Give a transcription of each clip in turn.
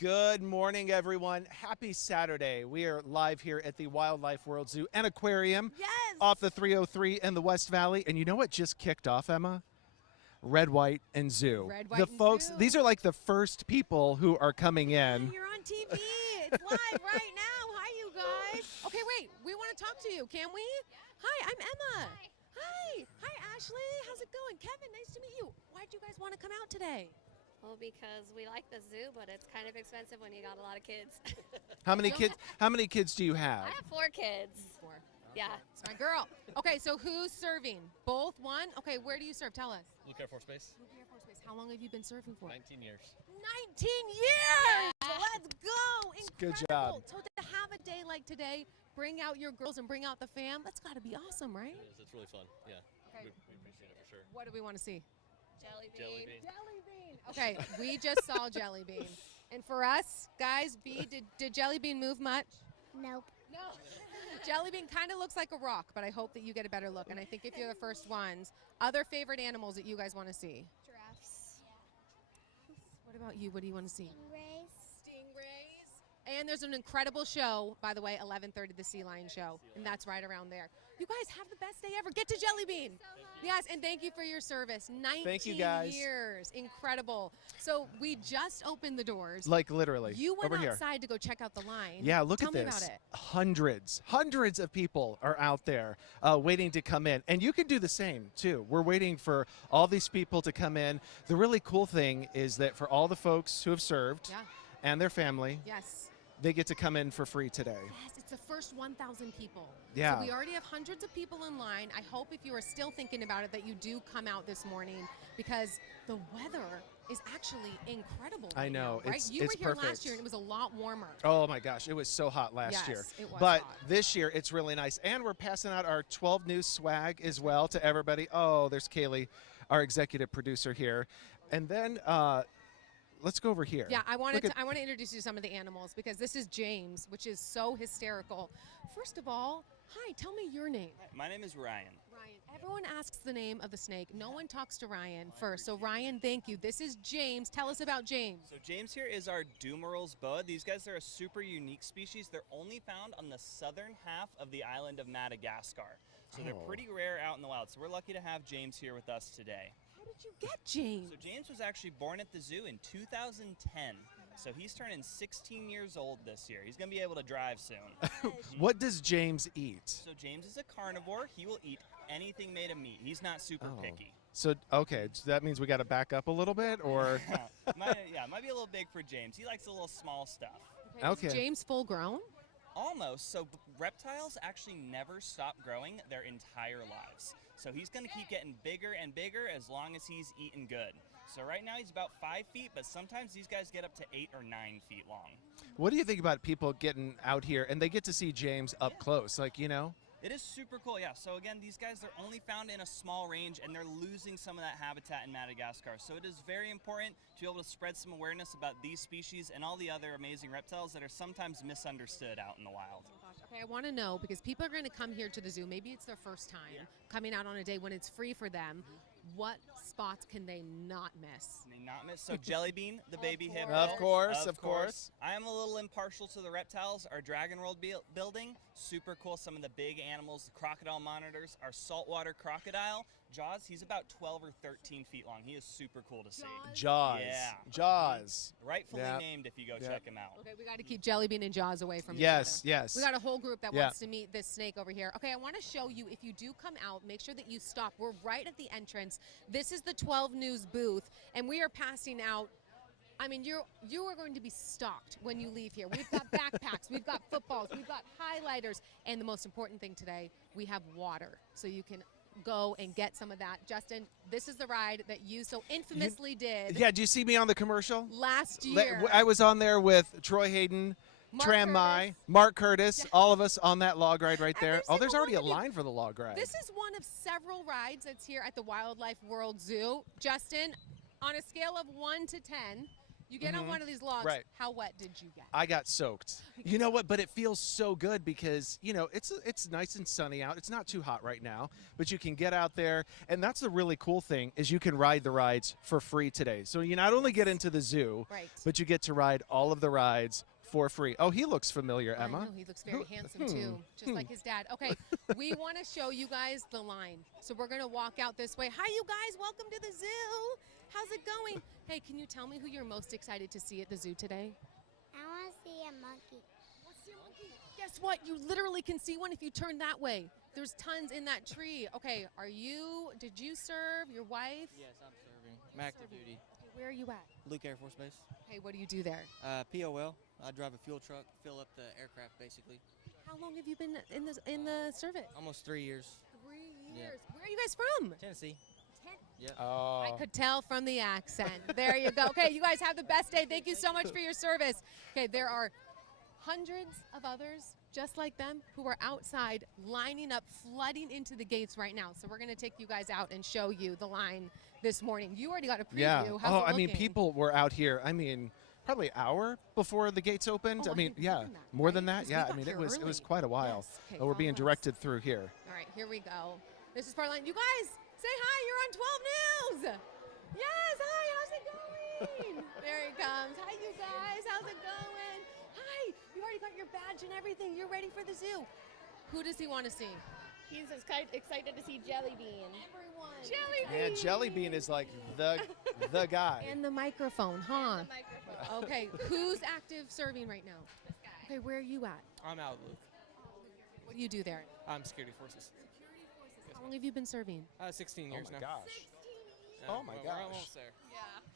Good morning, everyone. Happy Saturday. We are live here at the Wildlife World Zoo and Aquarium off the 303 in the West Valley. And you know what just kicked off, Emma? Red, White, and Zoo. Red, White, the and folks, Zoo. These are like the first people who are coming in. You're on TV. It's live right now. Hi, you guys. Okay, wait. We want to talk to you. Can we? Hi, I'm Emma. Hi. Hi, Ashley. How's it going? Kevin, nice to meet you. Why'd you guys want to come out today? Well, because we like the zoo, but it's kind of expensive when you got a lot of kids. How many kids do you have? I have 4 kids. 4. Yeah. It's my girl. Okay, so who's serving? Both? One? Okay, where do you serve? Tell us. Luke Air Force Base. Luke Air Force Base. How long have you been serving for? 19 years. 19 years! Let's go! Incredible. Good job. So to have a day like today, bring out your girls and bring out the fam, that's got to be awesome, right? It is. It's really fun. Yeah. Okay. We appreciate it for sure. What do we want to see? Jelly bean. Jelly bean. Jelly bean. Okay, we just saw Jelly Bean. And for us, guys, did Jelly Bean move much? Nope. No. Jelly Bean kind of looks like a rock, but I hope that you get a better look. And I think if you're the first ones, other favorite animals that you guys want to see? Giraffes. What about you? What do you want to see? Stingrays. Stingrays. And there's an incredible show, by the way, 11:30, the Sea Lion Show, and that's right around there. You guys have the best day ever. Get to Jelly Bean. Yes, and thank you for your service. 19 Thank you, guys. years. Incredible. So we just opened the doors. Like literally. You went over outside here. to go check out the line. Yeah, look Tell at me this. about it. Hundreds of people are out there waiting to come in. And you can do the same, too. We're waiting for all these people to come in. The really cool thing is that for all the folks who have served Yeah. and their family, Yes. they get to come in for free today. Yes, it's the first 1,000 people. Yeah. So we already have hundreds of people in line. I hope if you are still thinking about it that you do come out this morning because the weather is actually incredible right I know. now, right? It's- You it's were here perfect. last year and it was a lot warmer. Oh my gosh, it was so hot last Yes, year. it was but hot. this year it's really nice. And we're passing out our 12 News swag as well to everybody. Oh, there's Kaylee, our executive producer here. And then let's go over here. Yeah, I want Look to introduce you to some of the animals because this is James, which is so hysterical. First of all, hi, tell me your name. My name is Ryan. Ryan. Everyone asks the name of the snake. No one talks to Ryan first. So Ryan, thank you. This is James. Tell us about James. So James here is our Dumeral's boa. These guys are a super unique species. They're only found on the southern half of the island of Madagascar. So they're pretty rare out in the wild. So we're lucky to have James here with us today. How did you get James? So James was actually born at the zoo in 2010. So he's turning 16 years old this year. He's going to be able to drive soon. What does James eat? So James is a carnivore. He will eat anything made of meat. He's not super picky. So, okay, so that means we got to back up a little bit, or? Might be a little big for James. He likes a little small stuff. Okay. Is James full grown? Almost. So reptiles actually never stop growing their entire lives. So he's going to keep getting bigger and bigger as long as he's eating good. So right now he's about 5 feet, but sometimes these guys get up to 8 or 9 feet long. What do you think about people getting out here and they get to see James up close? Like, you know? It is super cool, yeah. So again, these guys, they're only found in a small range and they're losing some of that habitat in Madagascar. So it is very important to be able to spread some awareness about these species and all the other amazing reptiles that are sometimes misunderstood out in the wild. Okay, I want to know because people are going to come here to the zoo. Maybe it's their first time coming out on a day when it's free for them. What spots can they not miss? Can they not miss? So Jelly Bean, the baby hippo. Of course. I am a little impartial to the reptiles. Our Dragon World building, super cool. Some of the big animals, the crocodile monitors, our saltwater crocodile. Jaws, he's about 12 or 13 feet long. He is super cool to see. Jaws. Yeah. Jaws. Rightfully Yep. named if you go Yep. check him out. Okay, we got to keep Jelly Bean and Jaws away from Yes, each other. yes. We got a whole group that Yeah. wants to meet this snake over here. Okay, I want to show you, if you do come out, make sure that you stop. We're right at the entrance. This is the 12 News booth, and we are passing out. I mean, you are going to be stocked when you leave here. We've got backpacks, we've got footballs, we've got highlighters, and the most important thing today, we have water, so you can go and get some of that. Justin, this is the ride that you so infamously did Yeah, do you see me on the commercial? last year. I was on there with Troy Hayden, Mark Tram Mai, Curtis. Mark Curtis, all of us on that log ride right there. Every Oh, there's single already a one of you. line for the log ride. This is one of several rides that's here at the Wildlife World Zoo. Justin, on a scale of 1 to 10, You get on one of these logs. Right. How wet did you get? I got soaked. You know what? But it feels so good because, you know, it's nice and sunny out. It's not too hot right now, but you can get out there. And that's the really cool thing is you can ride the rides for free today. So you not only get into the zoo, Right. but you get to ride all of the rides for free. Oh, he looks familiar, Emma. I know, he looks very handsome too, just like his dad. Okay, we want to show you guys the line. So we're going to walk out this way. Hi, you guys. Welcome to the zoo. How's it going? Hey, can you tell me who you're most excited to see at the zoo today? I want to see a monkey. Guess what? You literally can see one if you turn that way. There's tons in that tree. Okay, did you serve your wife? Yes, I'm serving. I'm active duty. Okay, where are you at? Luke Air Force Base. Hey, what do you do there? POL. I drive a fuel truck, fill up the aircraft basically. How long have you been in the service? Almost 3 years. 3 Yeah. years. Where are you guys from? Tennessee. Yeah. Oh. I could tell from the accent. There you go. Okay, you guys have the best day. Thank you so much for your service. Okay, there are hundreds of others just like them who are outside lining up, flooding into the gates right now. So we're going to take you guys out and show you the line this morning. You already got a preview. Yeah. How's it I mean, looking? people were out here. I mean, probably an hour before the gates opened. Oh, I mean, think yeah, more than that, more right? than that. 'Cause we Yeah, I got mean, here it was early. quite a while. Yes. Okay, But we're being follow us. directed through here. All right, here we go. This is part of the line. You guys, say hi. You're on 12 News. Yes, hi. How's it going? There he comes. Hi, you guys. How's it going? Hi. You already got your badge and everything. You're ready for the zoo. Who does he want to see? He's excited to see Jelly Bean. Everyone. Jelly Man, Jelly Bean is like the guy. And the microphone, huh? Microphone. Okay, who's active serving right now? This guy. Okay, where are you at? I'm out, Luke. What do you do there? I'm security forces. How long have you been serving? 16 Oh years my now. gosh. Yeah, Oh my we're gosh. almost there.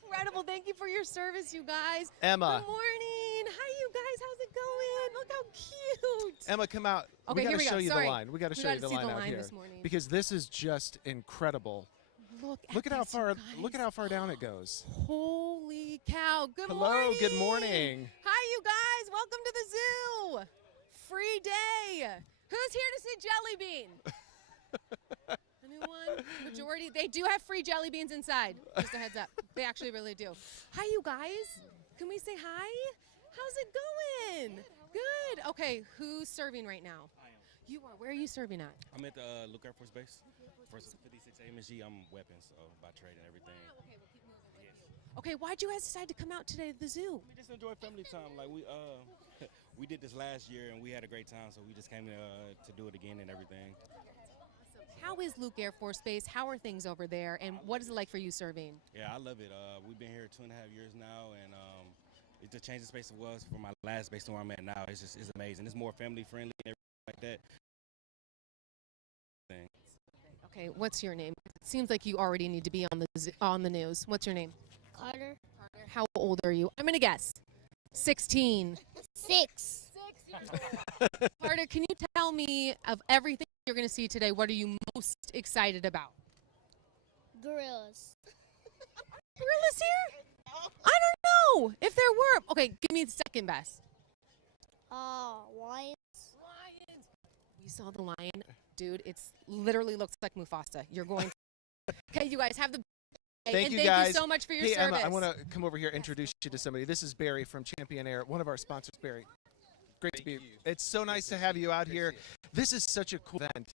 Incredible. Thank you for your service, you guys. Emma. Good morning. Hi, you guys. How's it going? Look how cute. Emma, come out. Okay, we got here to we show go. you Sorry. the line. We got to We show you gotta the see line the out line here this morning. because this is just incredible. Look Look at how this, you far. guys. Look at how far down it goes. Holy cow. Good Hello. morning. Good morning. Hi, you guys. Welcome to the zoo. Free day. Who's here to see Jelly Bean? Anyone? Majority. They do have free jelly beans inside. Just a heads up. They actually really do. Hi, you guys. Can we say hi? How's it going? Good. Okay, who's serving right now? I am. You are. Where are you serving at? I'm at the Luke Air Force Base. First 56 AMG. I'm weapons, so by trade and everything. Okay, we'll keep moving. Yes. Okay, why'd you guys decide to come out today to the zoo? We just enjoy family time. Like we did this last year and we had a great time, so we just came to do it again and everything. How is Luke Air Force Base? How are things over there? And what is it like for you serving? Yeah, I love it. We've been here 2.5 years now, and it's the change of space it was from my last base to where I'm at now. It's amazing. It's more family friendly and everything like that. Okay, what's your name? It seems like you already need to be on the news. What's your name? Carter. How old are you? I'm gonna guess. 16. 6. Carter, can you tell me of everything you're gonna see today? What are you most excited about? Gorillas. Gorillas here? I don't know if there were. Okay, give me the second best. Lions. Lions. We saw the lion, dude. It's literally looks like Mufasa. You're going. Okay, you guys have the. Thank and you thank guys. you so much for your Hey service. Emma, I want to come over here and introduce you to somebody. This is Barry from Champion Air, one of our sponsors. Barry, great to be. It's so nice to have you out here. This is such a cool event.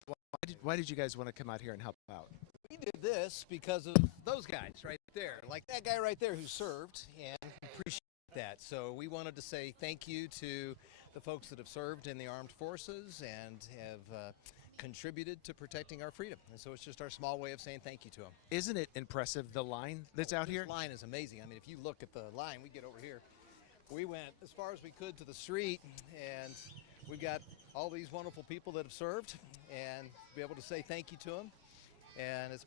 Why did you guys want to come out here and help out? We did this because of those guys right there, like that guy right there who served, and appreciate that. So we wanted to say thank you to the folks that have served in the armed forces and have contributed to protecting our freedom. And so it's just our small way of saying thank you to them. Isn't it impressive, the line that's out here? This line is amazing. I mean, if you look at the line, we get over here. We went as far as we could to the street, and we've got all these wonderful people that have served, and be able to say thank you to them. And it's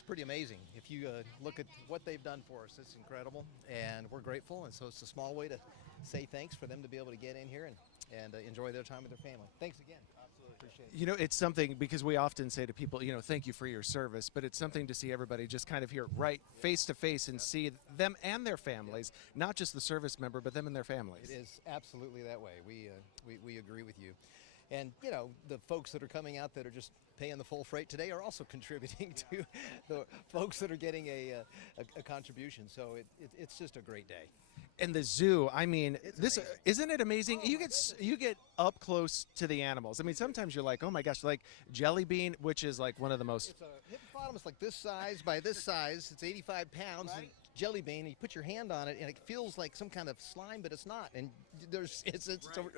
pretty amazing. If you look at what they've done for us, it's incredible, and we're grateful. And so it's a small way to say thanks for them to be able to get in here and enjoy their time with their family. Thanks again. Absolutely appreciate it. You know, it's something because we often say to people, you know, thank you for your service, but it's something to see everybody just kind of here right face to face and see them and their families, not just the service member, but them and their families. It is absolutely that way. We agree with you. And, you know, the folks that are coming out that are just paying the full freight today are also contributing to the folks that are getting a contribution. So it's just a great day. And the zoo, I mean, It's this amazing. isn't it amazing? Oh, you my get goodness. you get up close to the animals. I mean, sometimes you're like, oh my gosh, like Jelly Bean, which is like one of the most. It's a hippopotamus like this size by this size. It's 85 pounds. Right. And jelly bean. And you put your hand on it, and it feels like some kind of slime, but it's not. And it's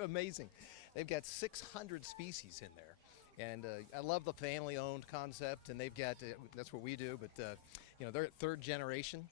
amazing. They've got 600 species in there, and I love the family-owned concept. And they've got that's what we do, but they're third generation.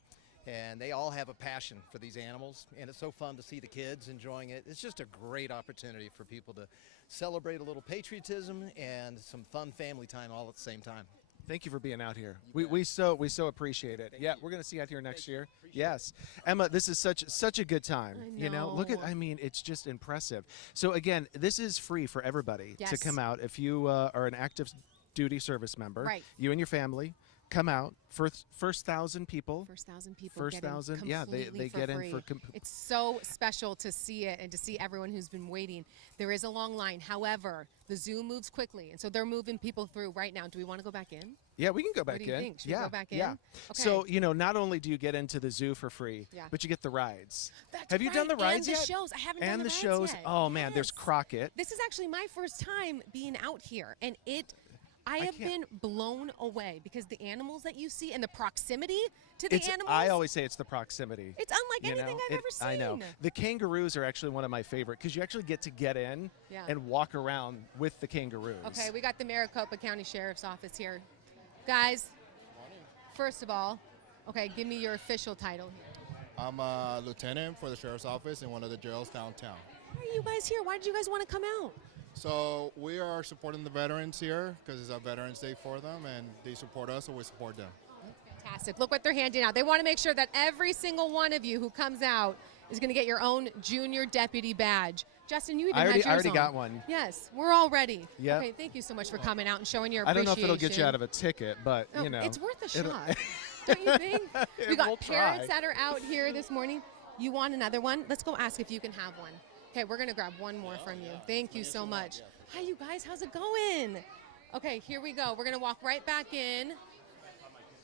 And they all have a passion for these animals, and it's so fun to see the kids enjoying it. It's just a great opportunity for people to celebrate a little patriotism and some fun family time all at the same time. Thank you for being out here. You We bet. so appreciate it. Thank Yeah, you. we're gonna see you out here next year. Appreciate Yes, Emma, this is such a good time. I You know, look at. know. I mean, it's just impressive. So again, this is free for everybody to Yes. come out if you are an active duty service member. Right. You and your family come out. First 1,000 people. First 1,000 people. First get in 1,000. Yeah, they completely get in free. for. It's so special to see it and to see everyone who's been waiting. There is a long line. However, the zoo moves quickly, and so they're moving people through right now. Do we want to go back in? Yeah, we can go back What do you in. think? Should we yeah, go back in? yeah. Okay. So not only do you get into the zoo for free, Yeah. but you get the rides. That's Have you done the right, rides and yet? the shows. I haven't done And the the rides shows. yet. Oh man, there's Yes. Crockett. This is actually my first time being out here, and I have been can't- blown away because the animals that you see and the proximity to the animals. I always say it's the proximity. It's unlike you anything know? I've ever seen. I know. The kangaroos are actually one of my favorite because you actually get to get in Yeah. and walk around with the kangaroos. Okay, we got the Maricopa County Sheriff's Office here. Guys, first of all, okay, give me your official title here. I'm a lieutenant for the sheriff's office in one of the jails downtown. Why are you guys here? Why did you guys want to come out? So we are supporting the veterans here because it's a Veterans Day for them, and they support us, so we support them. Fantastic. Look what they're handing out. They want to make sure that every single one of you who comes out is going to get your own junior deputy badge. Justin, you even had yours I already on. got one. Yes, we're all ready. Yep. Okay, thank you so much for coming out and showing your I don't appreciation. know if it'll get you out of a ticket, but Oh, it's worth a shot. Don't you think? We got We'll parents try. that are out here this morning. You want another one? Let's go ask if you can have one. Okay, we're going to grab one more from you. Thank you so much. Hi, you guys. How's it going? Okay, here we go. We're going to walk right back in.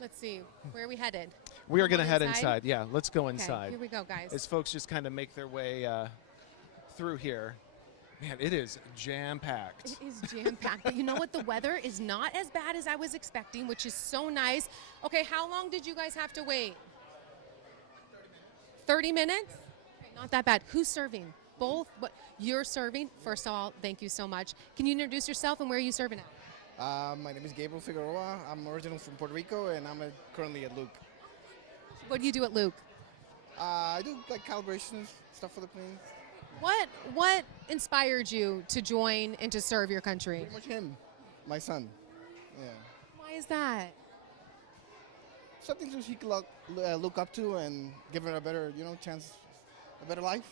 Let's see. Where are we headed? We are Come going to on head inside. Yeah, let's go Okay, inside. here we go, guys. As folks just kind of make their way through here. Man, it is jam-packed. It is jam-packed, but you know what? The weather is not as bad as I was expecting, which is so nice. Okay, how long did you guys have to wait? 30 minutes? Okay, not that bad. Who's serving? Both? What? You're serving? First of all, thank you so much. Can you introduce yourself and where are you serving at? My name is Gabriel Figueroa. I'm originally from Puerto Rico, and I'm currently at Luke. What do you do at Luke? I do like calibrations, stuff for the planes. What inspired you to join and to serve your country? Pretty much him, my son. Yeah. Why is that? Something that he could look up to and give it a better, chance, a better life.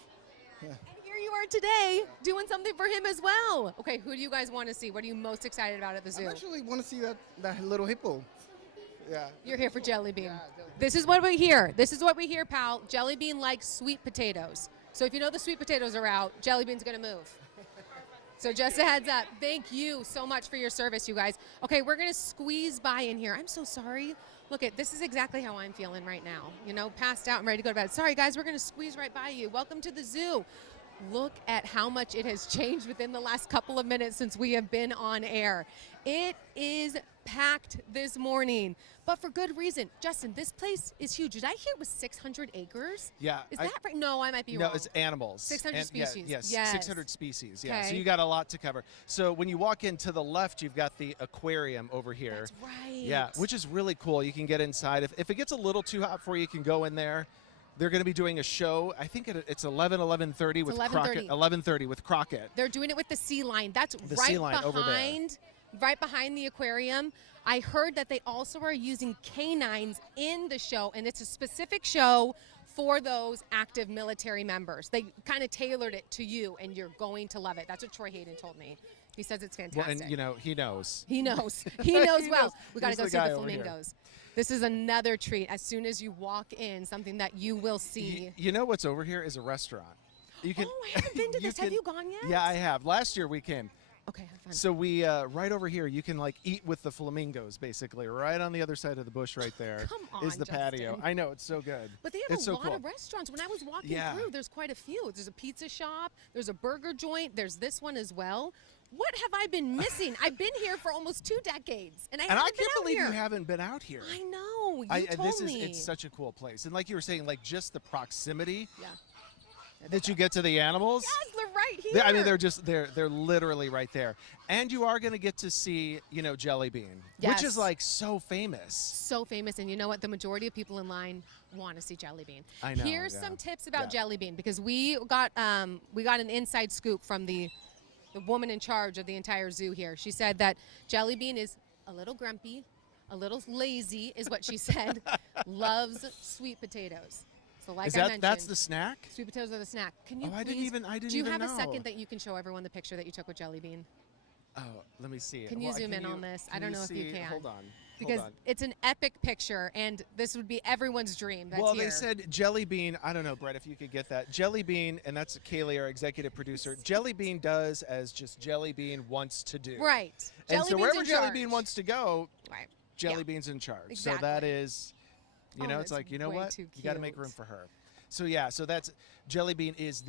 Yeah. And here you are today doing something for him as well. Okay, who do you guys want to see? What are you most excited about at the zoo? I actually want to see that little hippo. Yeah. You're here for Jelly Bean. This is what we hear. This is what we hear, pal. Jelly Bean likes sweet potatoes. So if you know the sweet potatoes are out, Jelly Bean's going to move. So just a heads up. Thank you so much for your service, you guys. Okay, we're going to squeeze by in here. I'm so sorry. Look, this is exactly how I'm feeling right now. Passed out and ready to go to bed. Sorry, guys, we're going to squeeze right by you. Welcome to the zoo. Look at how much it has changed within the last couple of minutes since we have been on air. It is packed this morning, but for good reason. Justin, this place is huge. Did I hear it was 600 acres? Yeah. Is that right? No, I might be wrong. No, it's animals. 600 species. Yes, Yes. 600 species. Yeah, so Okay. you got a lot to cover. So when you walk in to the left, you've got the aquarium over here. That's right. Yeah, which is really cool. You can get inside. If it gets a little too hot for you, you can go in there. They're going to be doing a show. I think it's 11:30 with 11:30. Crockett. 11:30 with Crockett. They're doing it with the sea lion. That's The right sea lion over there. right behind the aquarium. I heard that they also are using canines in the show, and it's a specific show for those active military members. They kind of tailored it to you, and you're going to love it. That's what Troy Hayden told me. He says it's Well, fantastic. and he knows. He knows. He knows He well. knows. We got to He's go the see guy the over here. flamingos. This is another treat. As soon as you walk in, something that you will see. You know what's over here is a restaurant. You can. Oh, I haven't been to this. Have you gone yet? Yeah, I have. Last year we came. Okay, have fun. So we right over here, you can like eat with the flamingos, basically, right on the other side of the bush, right there. Come on, is the patio. Justin. I know it's so good. But they have it's a so lot cool. of restaurants. When I was walking Yeah. through, there's quite a few. There's a pizza shop. There's a burger joint. There's this one as well. What have I been missing? I've been here for almost 2 decades, and I haven't been can't out believe here. you haven't been out here. I know. You told me. It's such a cool place, and like you were saying, like just the proximity. Yeah. That you get to the animals. Yes, they're right here. I mean, they're literally right there, and you are going to get to see Jelly Bean, which Yes. is like so famous. So famous, and you know what? The majority of people in line want to see Jelly Bean. I know, Here's yeah. some tips about Yeah. Jelly Bean, because we got an inside scoop from the woman in charge of the entire zoo here. She said that Jelly Bean is a little grumpy, a little lazy, is what she said. Loves sweet potatoes. So like I mentioned, that's the snack? Sweet potatoes are the snack. Can you Oh, please? I didn't even Do you have know. a second that you can show everyone the picture that you took with Jelly Bean? Oh, let me see. Can you zoom in on this? I don't know if you can. Hold on. Because hold on. it's an epic picture, and this would be everyone's dream. That's Well, here. they said Jelly Bean. I don't know, Brett, if you could get that. Jelly Bean, and that's Kaylee, our executive producer. Jelly Bean does as just Jelly Bean wants to do. Right. And Jelly so Bean's wherever in Jelly charge. Bean wants to go, Right. Jelly Yeah. Bean's in charge. Exactly. So that is, Oh, it's that's like, you know way what? too You got to make cute. room for her. So yeah, so that's Jelly Bean is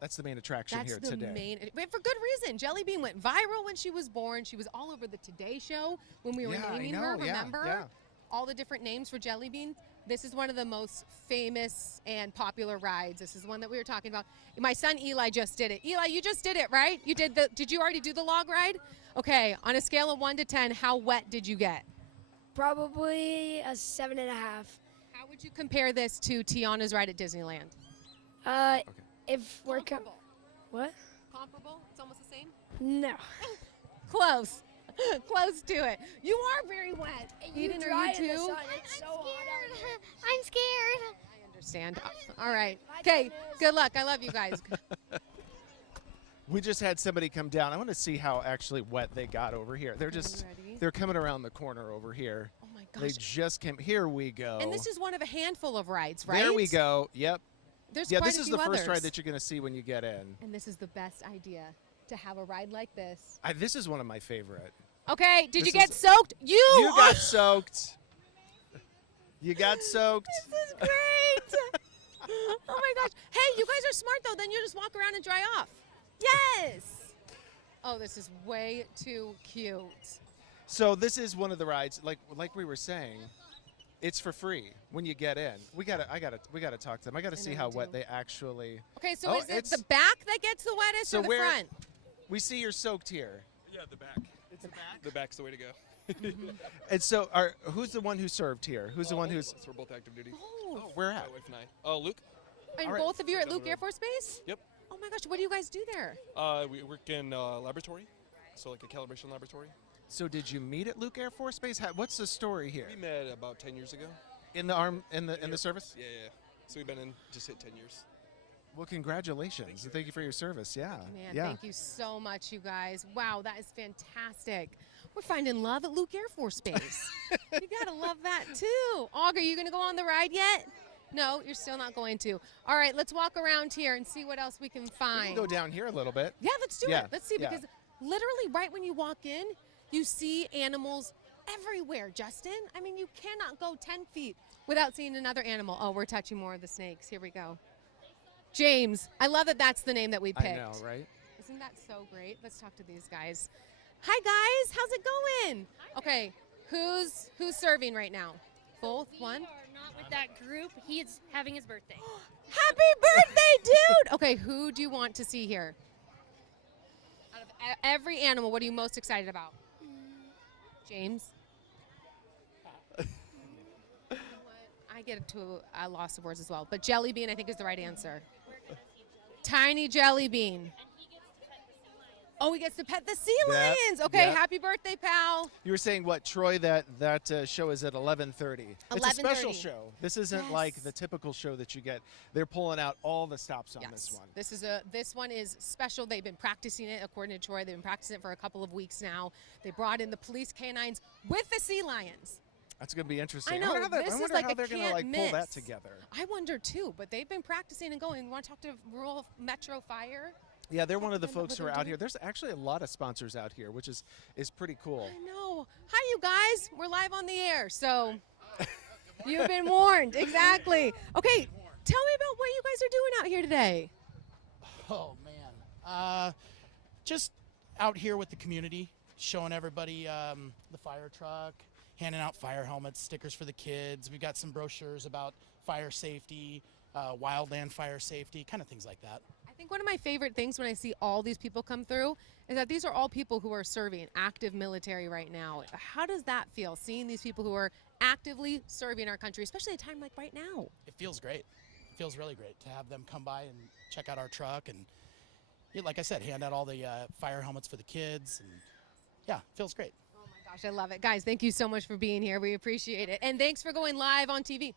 that's the main attraction That's here the today. main, but for good reason. Jelly Bean went viral when she was born. She was all over the Today Show when we were Yeah, I naming her. know, yeah, Remember yeah. all the different names for Jelly Bean? This is one of the most famous and popular rides. This is one that we were talking about. My son Eli just did it. Eli, you just did it, right? You did Did you already do the log ride? Okay. On a scale of 1 to 10, how wet did you get? Probably a 7.5. How would you compare this to Tiana's ride at Disneyland? If we're what? Comparable? It's almost the same? No. Close. Close to it. You are very wet. Eden, are you too? It's so hot out there. I'm scared. I understand. All right. Okay. Good luck. I love you guys. We just had somebody come down. I want to see how actually wet they got over here. They're coming around the corner over here. Oh my They gosh. just came. Here we go. And this is one of a handful of rides, right? There we go. Yep. There's Yeah, quite this a is few the first ride others. that you're going to see when you get in. And this is the best idea, to have a ride like this. This is one of my favorite. Okay. Did This you get is- soaked? You got soaked. You got soaked. This is great. Oh my gosh. Hey, you guys are smart though. Then you just walk around and dry off. Yes. Oh, this is way too cute. So this is one of the rides, like we were saying, it's for free when you get in. We gotta talk to them. I gotta see know how we wet do. they actually. Okay, so Oh, is it it's- the back that gets the wettest So or the where- front? We see you're soaked here. Yeah, the back. It's the back. The back's the way to go. And so, who's the one who served here? Who's the one who's? We're both active duty. Oh. Where My at? wife and I. Oh, Luke. And All right. both of you are at Down the Luke Air road. Force Base? Yep. Oh my gosh, what do you guys do there? We work in laboratory, so like a calibration laboratory. So did you meet at Luke Air Force Base? What's the story here? We met about 10 years ago. In the service? Yeah, yeah. So we've been in just hit 10 years. Well, congratulations and thank you for your service. Yeah. Man, yeah. thank you so much, you guys. Wow, that is fantastic. We're finding love at Luke Air Force Base. You gotta love that too. Aug, are you gonna go on the ride yet? No, you're still not going to. All right, let's walk around here and see what else we can We find. can go down here a little bit. Yeah, let's do Yeah, it. Let's see, yeah. because literally right when you walk in, you see animals everywhere, Justin. I mean, you cannot go 10 feet without seeing another animal. Oh, we're touching more of the snakes. Here we go. James. I love that that's the name that we picked. I know, right? Isn't that so great? Let's talk to these guys. Hi, guys. How's it going? Okay, who's serving right now? Both? One? Not with that group. He's having his birthday. Happy birthday, dude! Okay, who do you want to see here? Out of every animal, what are you most excited about? James? I get to a loss of words as well. But Jelly Bean, I think, is the right answer. Tiny Jelly Bean. Oh, he gets to pet the sea Yep, lions. Okay, yep. happy birthday, pal. You were saying what, Troy? That show is at 11:30. It's a special 11:30. show. This isn't like the typical show that you get. They're pulling out all the stops on this one. This one is special. They've been practicing it, according to Troy. They've been practicing it for a couple of weeks now. They brought in the police canines with the sea lions. That's gonna be interesting. I know. wonder how, This I is wonder like how a they're gonna can't like pull that miss. together. I wonder too, but they've been practicing and going. You want to talk to rural Metro Fire? Yeah, they're one of the Isn't that folks what who are they're out doing? here. There's actually a lot of sponsors out here, which is pretty cool. I know. Hi, you guys. We're live on the air, so you've been warned. Exactly. Okay, tell me about what you guys are doing out here today. Oh man, just out here with the community, showing everybody the fire truck, handing out fire helmets, stickers for the kids. We've got some brochures about fire safety, wildland fire safety, kind of things like that. I think one of my favorite things when I see all these people come through is that these are all people who are serving active military right now. How does that feel, seeing these people who are actively serving our country, especially at a time like right now? It feels great. It feels really great to have them come by and check out our truck and, yeah, like I said, hand out all the fire helmets for the kids. And yeah, it feels great. Oh my gosh, I love it. Guys, thank you so much for being here. We appreciate it. And thanks for going live on TV.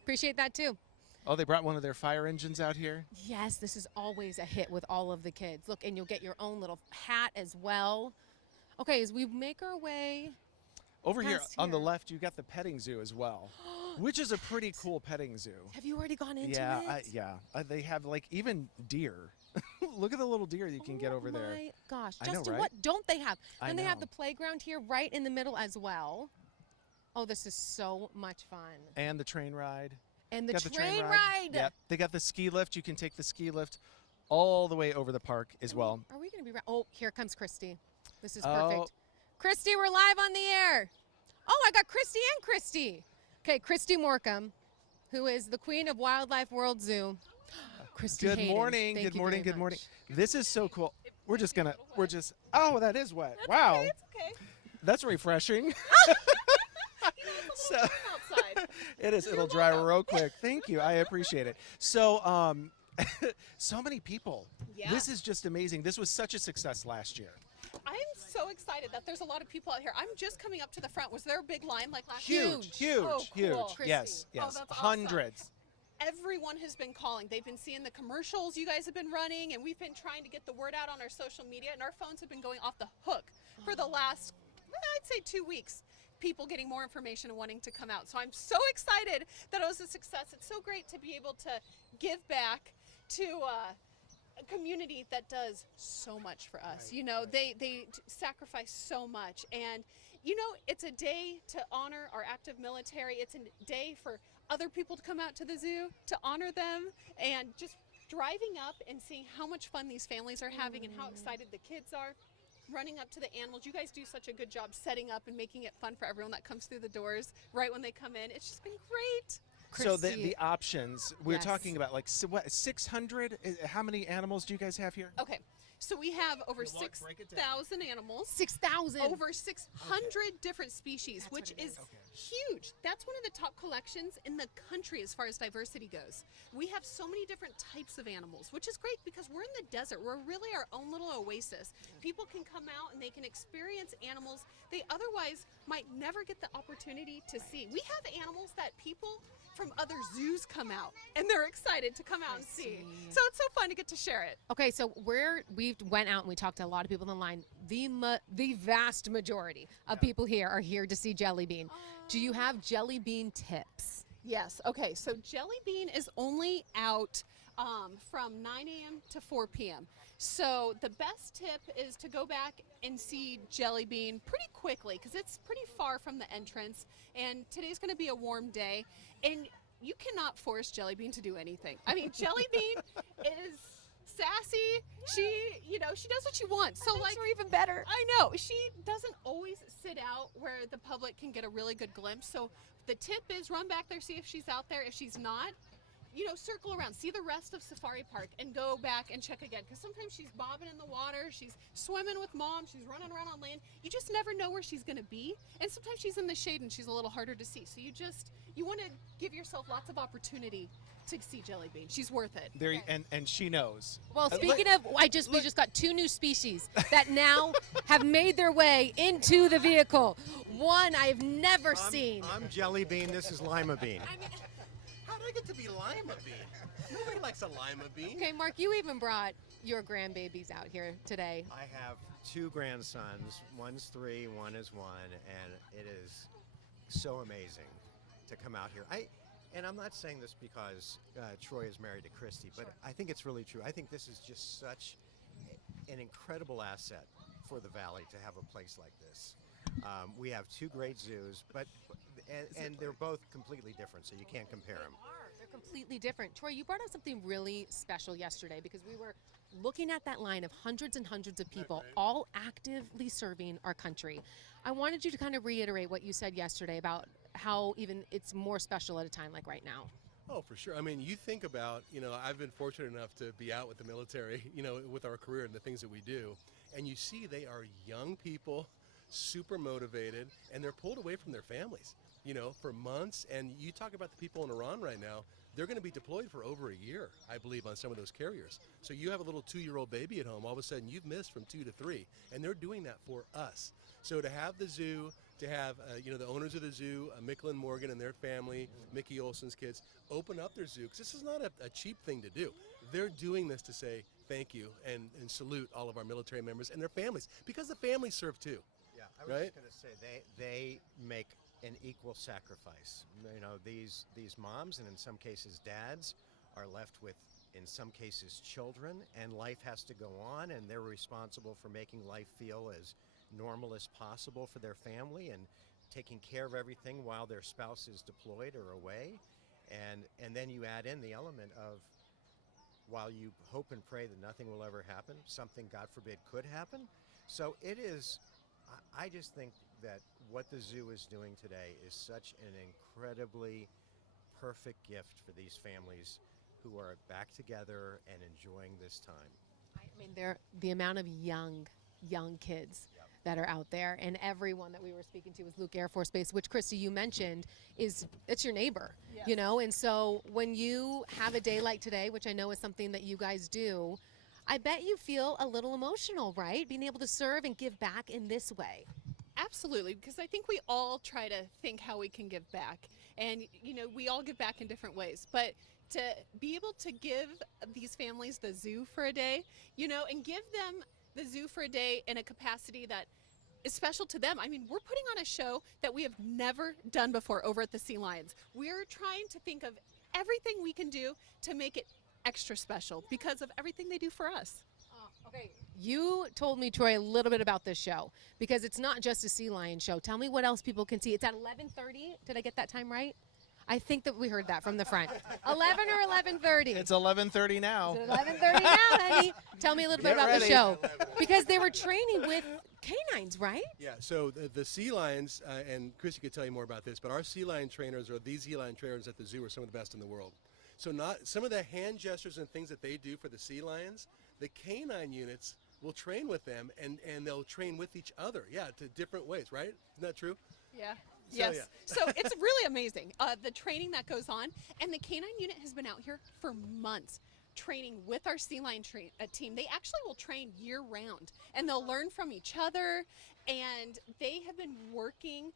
Appreciate that too. Oh, they brought one of their fire engines out here? Yes, this is always a hit with all of the kids. Look, and you'll get your own little hat as well. Okay, as we make our way Over here past on the left, you got the petting zoo as well, which is a pretty cool petting zoo. Have you already gone into Yeah, it? they have like even deer. Look at the little deer you can get over there. Oh my gosh, I know, Justin, right? what don't they have? I Then they have know. the playground here right in the middle as well. Oh, this is so much fun. And the train ride. And the Got train ride. Yep. They got the ski lift. You can take the ski lift all the way over the park as well. Are we going to be Oh, here comes Christy. This is Oh. perfect. Christy, we're live on the air. Oh, I got Christy and Christy. Okay, Christy Morcom, who is the queen of Wildlife World Zoo. Christy Good Hayden, morning. thank Good you morning. very Good morning. much. This is so cool. Oh, that is wet. Wow. Okay, it's okay. That's refreshing. So, Outside. it is. It'll dry real quick. Thank you. I appreciate it. So, so many people. Yeah. This is just amazing. This was such a success last year. I'm so excited that there's a lot of people out here. I'm just coming up to the front. Was there a big line like last Huge, year? huge, Oh, huge. cool. Yes, Oh, yes. that's awesome. Hundreds. Everyone has been calling. They've been seeing the commercials you guys have been running, and we've been trying to get the word out on our social media, and our phones have been going off the hook for the last, I'd say, 2 weeks. People getting more information and wanting to come out. So I'm so excited that it was a success. It's so great to be able to give back to a community that does so much for us. You know, they sacrifice so much. And, you know, it's a day to honor our active military. It's a day for other people to come out to the zoo, to honor them, and just driving up and seeing how much fun these families are having and how excited the kids are. Running up to the animals. You guys do such a good job setting up and making it fun for everyone that comes through the doors right when they come in. It's just been great. So the options we're Yes. talking about, like what, 600? How many animals do you guys have here? Okay, so we have over Good luck, break it down. 6,000 animals. 6,000. Over 600 different species, which is huge. That's one of the top collections in the country as far as diversity goes. We have so many different types of animals, which is great because we're in the desert. We're really our own little oasis. People can come out and they can experience animals they otherwise might never get the opportunity to see. We have animals that people from other zoos come out and they're excited to come out and see. So it's so fun to get to share it. Okay, so we went out and we talked to a lot of people in line. The vast majority of people here are here to see Jelly Bean. Do you have Jelly Bean tips? Yes. Okay. So Jelly Bean is only out from 9 a.m. to 4 p.m. So the best tip is to go back and see Jelly Bean pretty quickly because it's pretty far from the entrance. And today's going to be a warm day, and you cannot force Jelly Bean to do anything. I mean, Jelly Bean is sassy. She does what she wants. So like, or even better. I know she doesn't always sit out where the public can get a really good glimpse. So the tip is run back there, see if she's out there. If she's not, circle around, see the rest of Safari Park and go back and check again. Because sometimes she's bobbing in the water, she's swimming with mom, she's running around on land. You just never know where she's gonna be. And sometimes she's in the shade and she's a little harder to see. So you wanna give yourself lots of opportunity to see Jelly Bean. She's worth it. There, and she knows. Well, speaking of, we just got 2 new species that now have made their way into the vehicle. One I've never seen. I'm Jelly Bean. This is Lima Bean. How did I get to be Lima Bean? Nobody likes a Lima Bean. Okay, Mark, you even brought your grandbabies out here today. I have 2 grandsons. One's 3, one is 1, and it is so amazing to come out here. And I'm not saying this because Troy is married to Christy, but I think it's really true. I think this is just such an incredible asset for the Valley to have a place like this. We have two great zoos, and they're both completely different, so you can't compare them. They're completely different. Troy, you brought up something really special yesterday because we were looking at that line of hundreds and hundreds of people all actively serving our country. I wanted you to kind of reiterate what you said yesterday about how even it's more special at a time like right now. Oh, for sure. I mean, you think about, I've been fortunate enough to be out with the military, with our career and the things that we do. And you see they are young people, super motivated, and they're pulled away from their families, for months. And you talk about the people in Iran right now, they're going to be deployed for over a year, I believe, on some of those carriers. So you have a little 2-year-old baby at home, all of a sudden you've missed from 2 to 3, and they're doing that for us. So to have the zoo, to have, the owners of the zoo, Micklin Morgan and their family, Mickey Olson's kids, open up their zoo, because this is not a cheap thing to do. They're doing this to say thank you and salute all of our military members and their families, because the families serve too. Yeah, I was just going to say, they make an equal sacrifice. These moms, and in some cases dads, are left with, in some cases, children, and life has to go on, and they're responsible for making life feel as normal as possible for their family and taking care of everything while their spouse is deployed or away. And then you add in the element of, while you hope and pray that nothing will ever happen, something, God forbid, could happen. So it is, I just think that what the zoo is doing today is such an incredibly perfect gift for these families who are back together and enjoying this time. I mean, the amount of young kids that are out there, and everyone that we were speaking to was Luke Air Force Base, which, Christy, you mentioned, it's your neighbor, and so when you have a day like today, which I know is something that you guys do, I bet you feel a little emotional, right? Being able to serve and give back in this way. Absolutely, because I think we all try to think how we can give back. And, we all give back in different ways. But to be able to give these families the zoo for a day, and give them the zoo for a day in a capacity that is special to them. I mean, we're putting on a show that we have never done before over at the Sea Lions. We're trying to think of everything we can do to make it extra special because of everything they do for us. Okay, you told me, Troy, a little bit about this show because it's not just a Sea Lion show. Tell me what else people can see. It's at 11:30. Did I get that time right? I think that we heard that from the front. 11 or 11:30? It's 11:30 now. It's 11:30 now, honey. Tell me a little bit about the show because they were training with canines, right? Yeah, so the Sea Lions, and Chrissy could tell you more about this, but our Sea Lion trainers, or these Sea Lion trainers at the zoo, are some of the best in the world. So some of the hand gestures and things that they do for the Sea Lions, the canine units will train with them, and they'll train with each other, to different ways, right? Isn't that true? Yeah. So, yes. yeah. So it's really amazing, the training that goes on. And the canine unit has been out here for months training with our Sea Lion team. They actually will train year-round, and they'll learn from each other. And they have been working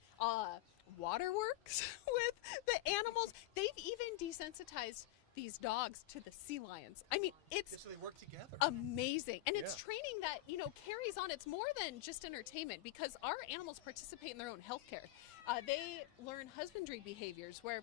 waterworks with the animals. They've even desensitized these dogs to the Sea Lions. I mean, it's so they work together. Amazing. And it's training that, carries on. It's more than just entertainment because our animals participate in their own health care. They learn husbandry behaviors where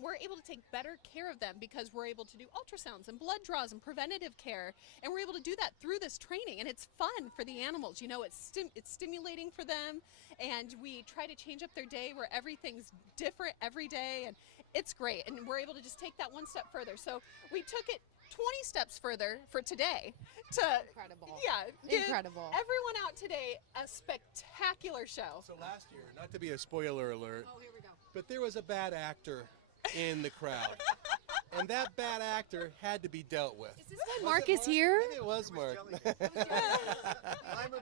we're able to take better care of them because we're able to do ultrasounds and blood draws and preventative care. And we're able to do that through this training. And it's fun for the animals. It's stimulating for them. And we try to change up their day where everything's different every day. And it's great. And we're able to just take that one step further. So we took it 20 steps further for today to incredible. Give incredible. Everyone out today a spectacular show. So last year, not to be a spoiler alert, Oh, here we go. but there was a bad actor in the crowd. And that bad actor had to be dealt with. Is this why Mark is here? It was Mark. Lima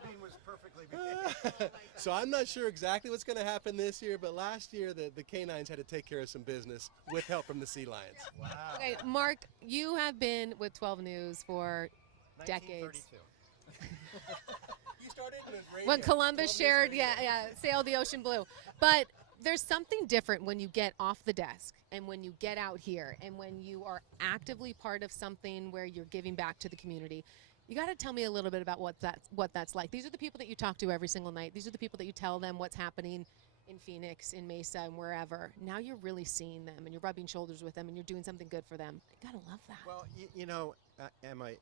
bean was perfectly behaved. So I'm not sure exactly what's going to happen this year, but last year the canines had to take care of some business with help from the Sea Lions. Wow. Okay, Mark, you have been with 12 News for decades. 1932. You started with radio. When Columbus shared, sailed the ocean blue. But there's something different when you get off the desk and when you get out here and when you are actively part of something where you're giving back to the community. You got to tell me a little bit about what that's like. These are the people that you talk to every single night. These are the people that you tell them what's happening in Phoenix, in Mesa, and wherever. Now you're really seeing them and you're rubbing shoulders with them and you're doing something good for them. You got to love that. Well, Emma,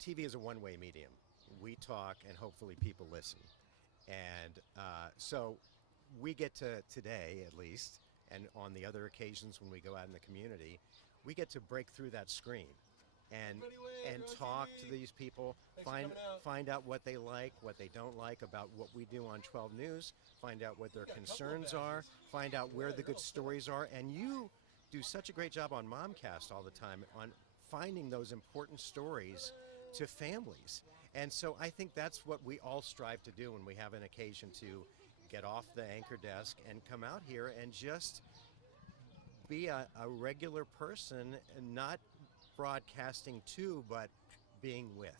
TV is a one-way medium. we talk, and hopefully people listen. And so we get to today, at least, and on the other occasions when we go out in the community, we get to break through that screen and talk to these people, find out what they like, what they don't like about what we do on 12 News, find out what their concerns are, find out where the good stories are. And you do such a great job on Momcast all the time on finding those important stories to families. And so I think that's what we all strive to do when we have an occasion to get off the anchor desk and come out here and just be a regular person, and not broadcasting to, but being with.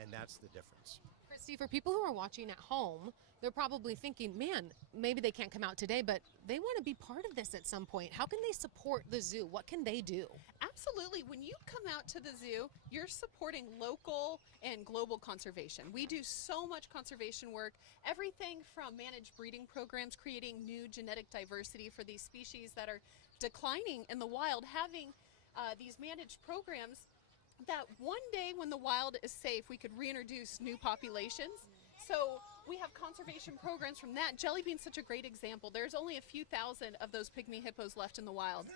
And that's the difference. Christy, for people who are watching at home, they're probably thinking, man, maybe they can't come out today, but they want to be part of this at some point. How can they support the zoo? What can they do? Absolutely. When you come out to the zoo, you're supporting local and global conservation. We do so much conservation work, everything from managed breeding programs, creating new genetic diversity for these species that are declining in the wild, having these managed programs that one day when the wild is safe, we could reintroduce new populations. So we have conservation programs from that. Jelly Bean's such a great example. There's only a few thousand of those pygmy hippos left in the wild.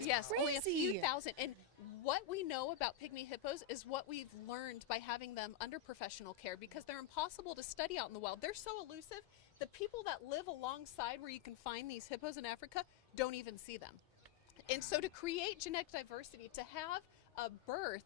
Yes, only a few thousand. And what we know about pygmy hippos is what we've learned by having them under professional care, because they're impossible to study out in the wild. They're so elusive. The people that live alongside where you can find these hippos in Africa don't even see them. And so to create genetic diversity, to have a birth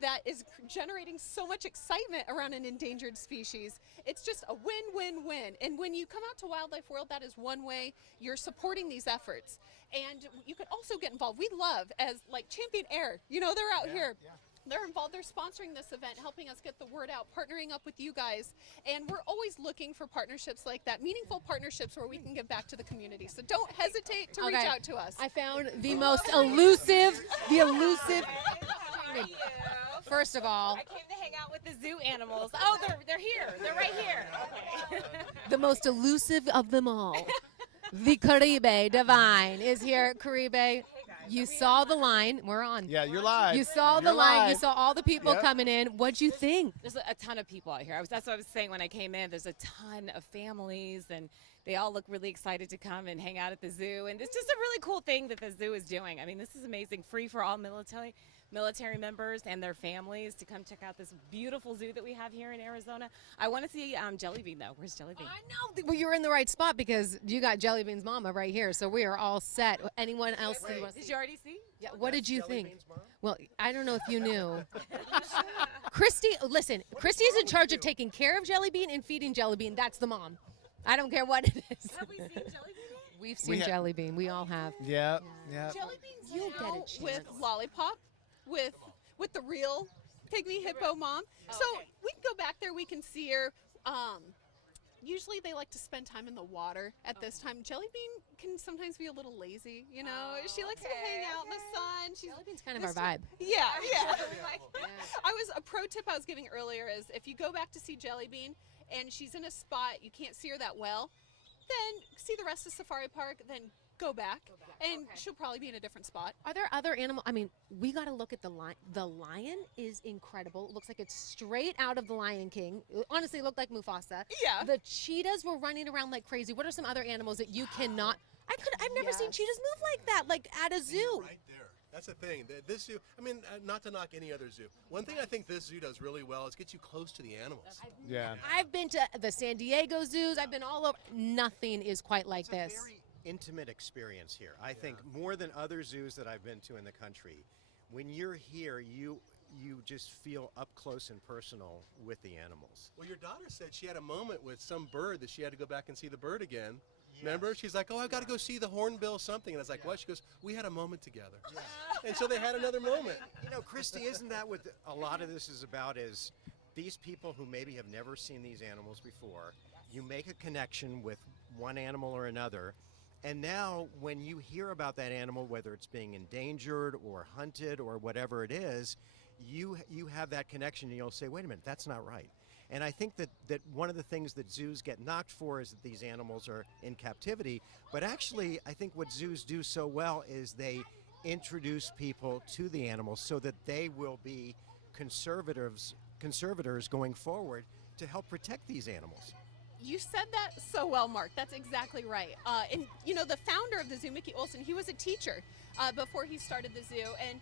that is generating so much excitement around an endangered species, it's just a win-win-win. And when you come out to Wildlife World, that is one way you're supporting these efforts. And you could also get involved. We love, as like Champion Air, you know, they're out here. Yeah. They're involved, they're sponsoring this event, helping us get the word out, partnering up with you guys. And we're always looking for partnerships like that, meaningful partnerships where we can give back to the community. So don't hesitate to reach out to us. I found the most elusive, First of all, I came to hang out with the zoo animals. Oh, they're here. They're right here. Okay. the most elusive of them all, the Caribe Divine is here. Caribe, you saw the line. We're on. Yeah, you're live. You saw the line. You saw all the people coming in. What'd you think? There's a ton of people out here. That's what I was saying when I came in. There's a ton of families, and they all look really excited to come and hang out at the zoo. And it's just a really cool thing that the zoo is doing. I mean, this is amazing. Free for all military members and their families to come check out this beautiful zoo that we have here in Arizona. I want to see Jelly Bean, though. Where's Jelly Bean? I know. Well, you're in the right spot because you got Jelly Bean's mama right here, so we are all set. Anyone else? Did you already see? Yeah. What did you think? Well, I don't know if you knew. Christy, listen, Christy's in charge of taking care of Jelly Bean and feeding Jelly Bean. That's the mom. I don't care what it is. Have we seen Jelly Bean yet? We've seen Jelly Bean. We all have. Yeah. Jelly Bean's with Lollipop, with the real pygmy hippo mom. So we can go back there. We can see her. Usually they like to spend time in the water at this time. Jelly Bean can sometimes be a little lazy, you know. She likes to hang out in the sun. Jelly Bean's kind of our vibe. Yeah. A pro tip I was giving earlier is if you go back to see Jelly Bean and she's in a spot you can't see her that well, then see the rest of Safari Park, then go back. And she'll probably be in a different spot. Are there other animals? I mean, we got to look at the lion. The lion is incredible. It looks like it's straight out of The Lion King. It honestly, looked like Mufasa. Yeah. The cheetahs were running around like crazy. What are some other animals that you cannot? I've never seen cheetahs move like that, like at a zoo. Right there. That's the thing. This zoo, I mean, not to knock any other zoo. One thing I think this zoo does really well is get you close to the animals. Yeah. I've been to the San Diego zoos. I've been all over. Nothing is quite like this. Very intimate experience here. I think more than other zoos that I've been to in the country. When you're here, you just feel up close and personal with the animals. Well, your daughter said she had a moment with some bird that she had to go back and see the bird again. Yes. Remember? She's like, oh, I've got to go see the hornbill something. And I was like, what? She goes, we had a moment together. Yeah. And so they had another moment. You know, Christy, isn't that what a lot of this is about, is these people who maybe have never seen these animals before, you make a connection with one animal or another. And now when you hear about that animal, whether it's being endangered or hunted or whatever it is, you have that connection and you'll say, wait a minute, that's not right. And I think that one of the things that zoos get knocked for is that these animals are in captivity. But actually, I think what zoos do so well is they introduce people to the animals so that they will be conservators going forward to help protect these animals. You said that so well, Mark. That's exactly right. And you know, the founder of the zoo, Mickey Olson, he was a teacher before he started the zoo, and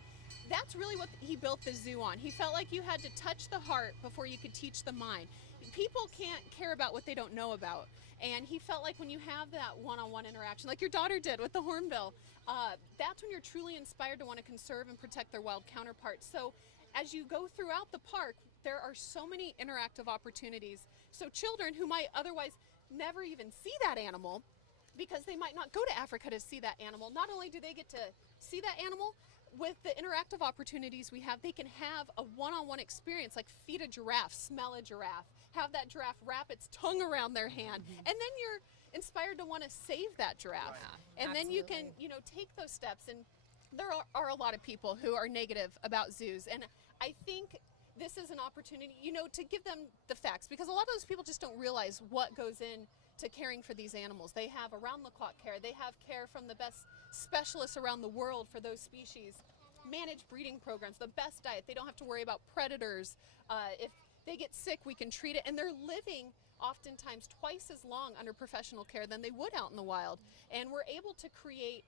that's really what he built the zoo on. He felt like you had to touch the heart before you could teach the mind. People can't care about what they don't know about, and he felt like when you have that one-on-one interaction, like your daughter did with the hornbill, that's when you're truly inspired to want to conserve and protect their wild counterparts. So as you go throughout the park, there are so many interactive opportunities. So children who might otherwise never even see that animal, because they might not go to Africa to see that animal, not only do they get to see that animal, with the interactive opportunities we have, they can have a one-on-one experience, like feed a giraffe, smell a giraffe, have that giraffe wrap its tongue around their hand, and then you're inspired to want to save that giraffe. And then you can, you know, take those steps. And there are a lot of people who are negative about zoos, and I think this is an opportunity, you know, to give them the facts, because a lot of those people just don't realize what goes into caring for these animals. They have around-the-clock care. They have care from the best specialists around the world for those species, managed breeding programs, the best diet. They don't have to worry about predators. If they get sick, we can treat it, and they're living oftentimes twice as long under professional care than they would out in the wild. And we're able to create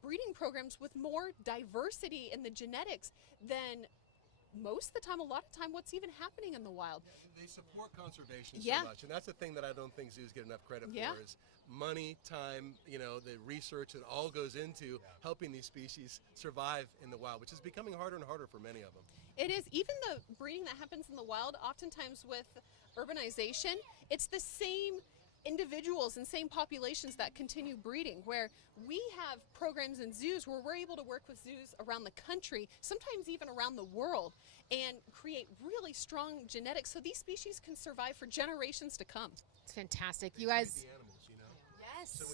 breeding programs with more diversity in the genetics than most of the time, a lot of time, what's even happening in the wild. They support conservation Yeah. so much, and that's the thing that I don't think zoos get enough credit Yeah. for is money, time, you know, the research that all goes into helping these species survive in the wild, which is becoming harder and harder for many of them. It is. Even the breeding that happens in the wild, oftentimes with urbanization, it's the same individuals and same populations that continue breeding, where we have programs in zoos where we're able to work with zoos around the country, sometimes even around the world, and create really strong genetics so these species can survive for generations to come. It's fantastic. They You feed guys. the animals, you know? Yes. So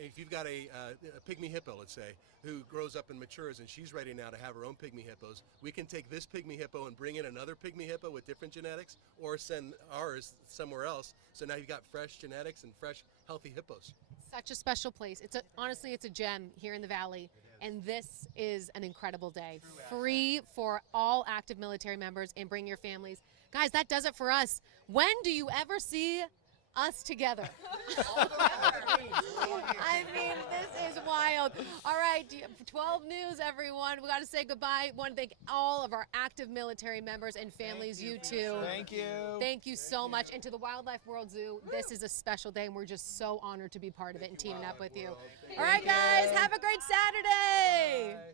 if you've got a pygmy hippo, let's say, who grows up and matures, and she's ready now to have her own pygmy hippos, we can take this pygmy hippo and bring in another pygmy hippo with different genetics, or send ours somewhere else. So now you've got fresh genetics and fresh, healthy hippos. Such a special place. Honestly, it's a gem here in the valley, and this is an incredible day. Free for all active military members, and bring your families. Guys, that does it for us. When do you ever see us together? I mean, this is wild. All right, 12 News, everyone. We got to say goodbye. Want to thank all of our active military members and families. You too. Thank you. Thank you so much. And to the Wildlife World Zoo, this is a special day, and we're just so honored to be part of it and teaming up with you. All right, guys, have a great Saturday. Bye.